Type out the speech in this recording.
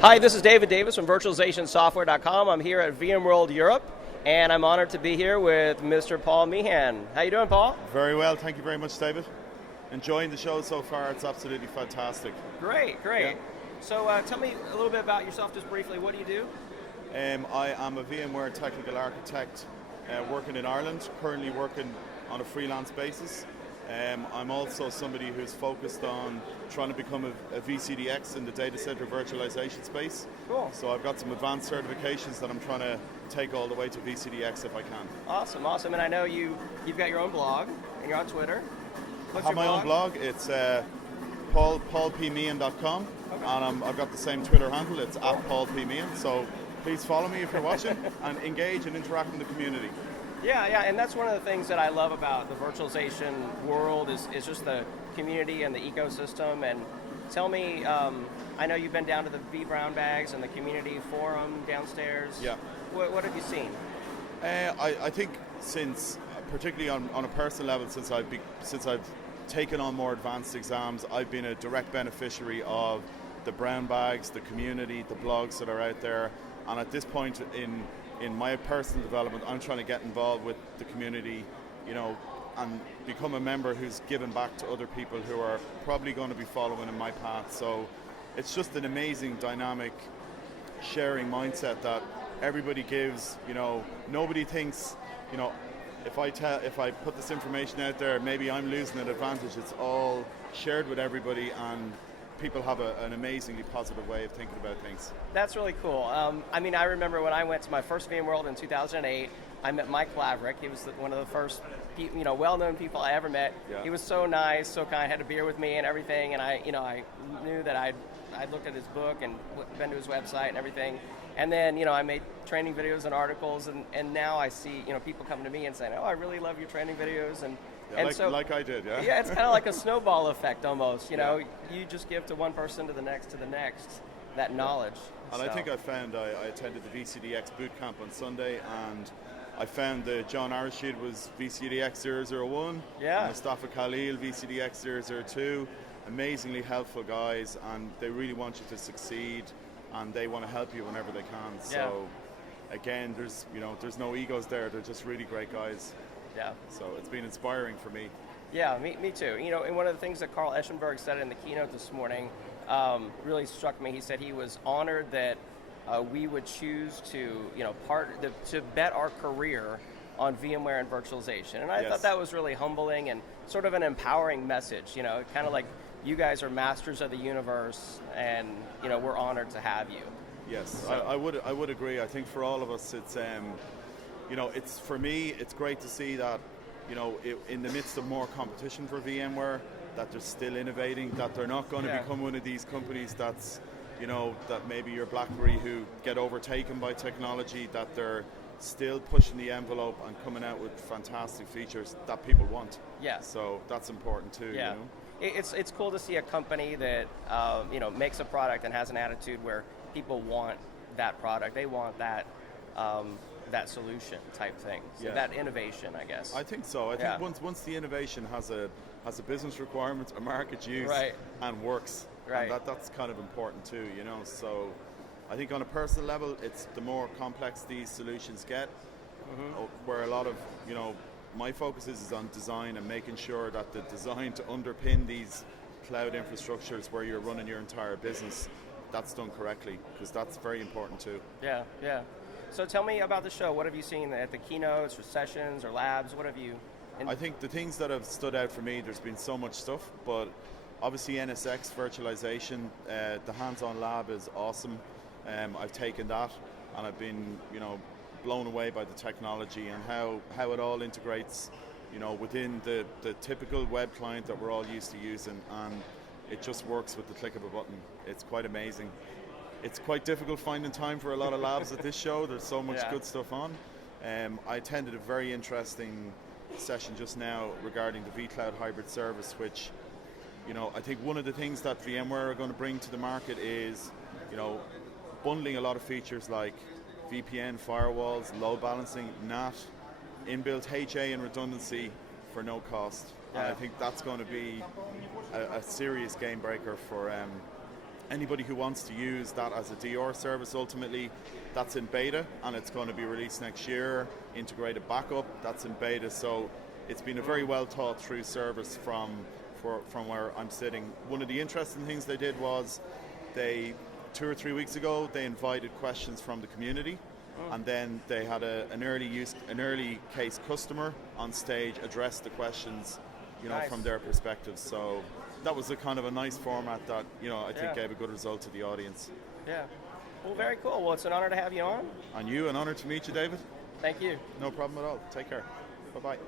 Hi, this is David Davis from virtualizationsoftware.com. I'm here at VMworld Europe, and I'm honored to be here with Mr. Paul Meehan. How you doing, Paul? Very well, thank you very much, David. Enjoying the show so far, it's absolutely fantastic. Great, great. Yeah. So tell me a little bit about yourself just briefly. What do you do? I am a VMware technical architect working in Ireland, currently working on a freelance basis. I'm also somebody who's focused on trying to become a VCDX in the data center virtualization space. Cool. So I've got some advanced certifications that I'm trying to take all the way to VCDX if I can. Awesome, awesome. And I know you've got your own blog, and you're on Twitter. What's I have your my own blog. It's paulpmeehan.com, Okay. and I've got the same Twitter handle. It's @paulpmeehan. So please follow me if you're watching and engage and interact in the community. Yeah, and that's one of the things that I love about the virtualization world is just the community and the ecosystem. And tell me, I know you've been down to the V Brown Bags and the community forum downstairs. Yeah. What have you seen? I think since, particularly on a personal level, since I've taken on more advanced exams, I've been a direct beneficiary of the brown bags, the community, the blogs that are out there. And at this point in my personal development, I'm trying to get involved with the community, and become a member who's given back to other people who are probably going to be following in my path. So it's just an amazing dynamic sharing mindset that everybody gives. Nobody thinks, if I put this information out there, maybe I'm losing an advantage. It's all shared with everybody, and people have an amazingly positive way of thinking about things. That's really cool. I remember when I went to my first VMworld in 2008, I met Mike Laverick. He was one of the first, well-known people I ever met. Yeah. He was so nice, so kind, had a beer with me and everything, and I knew that I'd looked at his book and been to his website and everything. And then, I made training videos and articles, and now I see, people coming to me and saying, oh, I really love your training videos. Like I did, yeah? Yeah, it's kind of like a snowball effect almost, You just give to one person to the next, that knowledge. And I think I attended the VCDX boot camp on Sunday, and I found that John Arashid was VCDX 001, Yeah. and Mustafa Khalil VCDX 002, amazingly helpful guys, and they really want you to succeed, and they want to help you whenever they can. Yeah. So again, there's no egos there, they're just really great guys. Yeah. So it's been inspiring for me. Yeah, me too. And one of the things that Carl Eschenberg said in the keynote this morning really struck me. He said he was honored that we would choose to bet our career on VMware and virtualization. And I Yes. thought that was really humbling and sort of an empowering message, kind of like you guys are masters of the universe, and we're honored to have you. Yes, So- I would agree. I think for all of us, it's for me, it's great to see that, in the midst of more competition for VMware, that they're still innovating, that they're not going to Yeah. become one of these companies that's, that maybe your BlackBerry who get overtaken by technology, that they're still pushing the envelope and coming out with fantastic features that people want. Yeah. So that's important too, Yeah. It's cool to see a company that makes a product and has an attitude where people want that product. They want that solution type thing. So Yeah. that innovation, I guess. I think so. I Yeah. think once the innovation has a business requirement, a market use, Right. and works, Right. and that's kind of important too. So I think on a personal level, it's the more complex these solutions get, where a lot of my focus is on design and making sure that the design to underpin these cloud infrastructures where you're running your entire business, that's done correctly, because that's very important too. Yeah. So tell me about the show. What have you seen at the keynotes or sessions or labs? What have you? I think the things that have stood out for me, there's been so much stuff, but obviously NSX virtualization, the hands-on lab is awesome. I've taken that, and I've been, blown away by the technology and how it all integrates, within the typical web client that we're all used to using, and it just works with the click of a button. It's quite amazing. It's quite difficult finding time for a lot of labs at this show. There's so much Yeah. good stuff on. I attended a very interesting session just now regarding the vCloud hybrid service, which, I think one of the things that VMware are going to bring to the market is, bundling a lot of features like VPN, firewalls, load balancing, NAT, inbuilt HA and redundancy for no cost. Yeah. And I think that's going to be a serious game breaker for anybody who wants to use that as a DR service, ultimately, that's in beta, and it's going to be released next year. Integrated backup, that's in beta. So it's been a very well thought through service from where I'm sitting. One of the interesting things they did was 2 or 3 weeks ago, they invited questions from the community, and then they had an early case customer on stage address the questions, Nice. from their perspective. So that was a kind of a nice format that, I think gave a good result to the audience. Yeah. Well, very cool. Well, it's an honor to have you on. And you, an honor to meet you, David. Thank you. No problem at all. Take care. Bye-bye.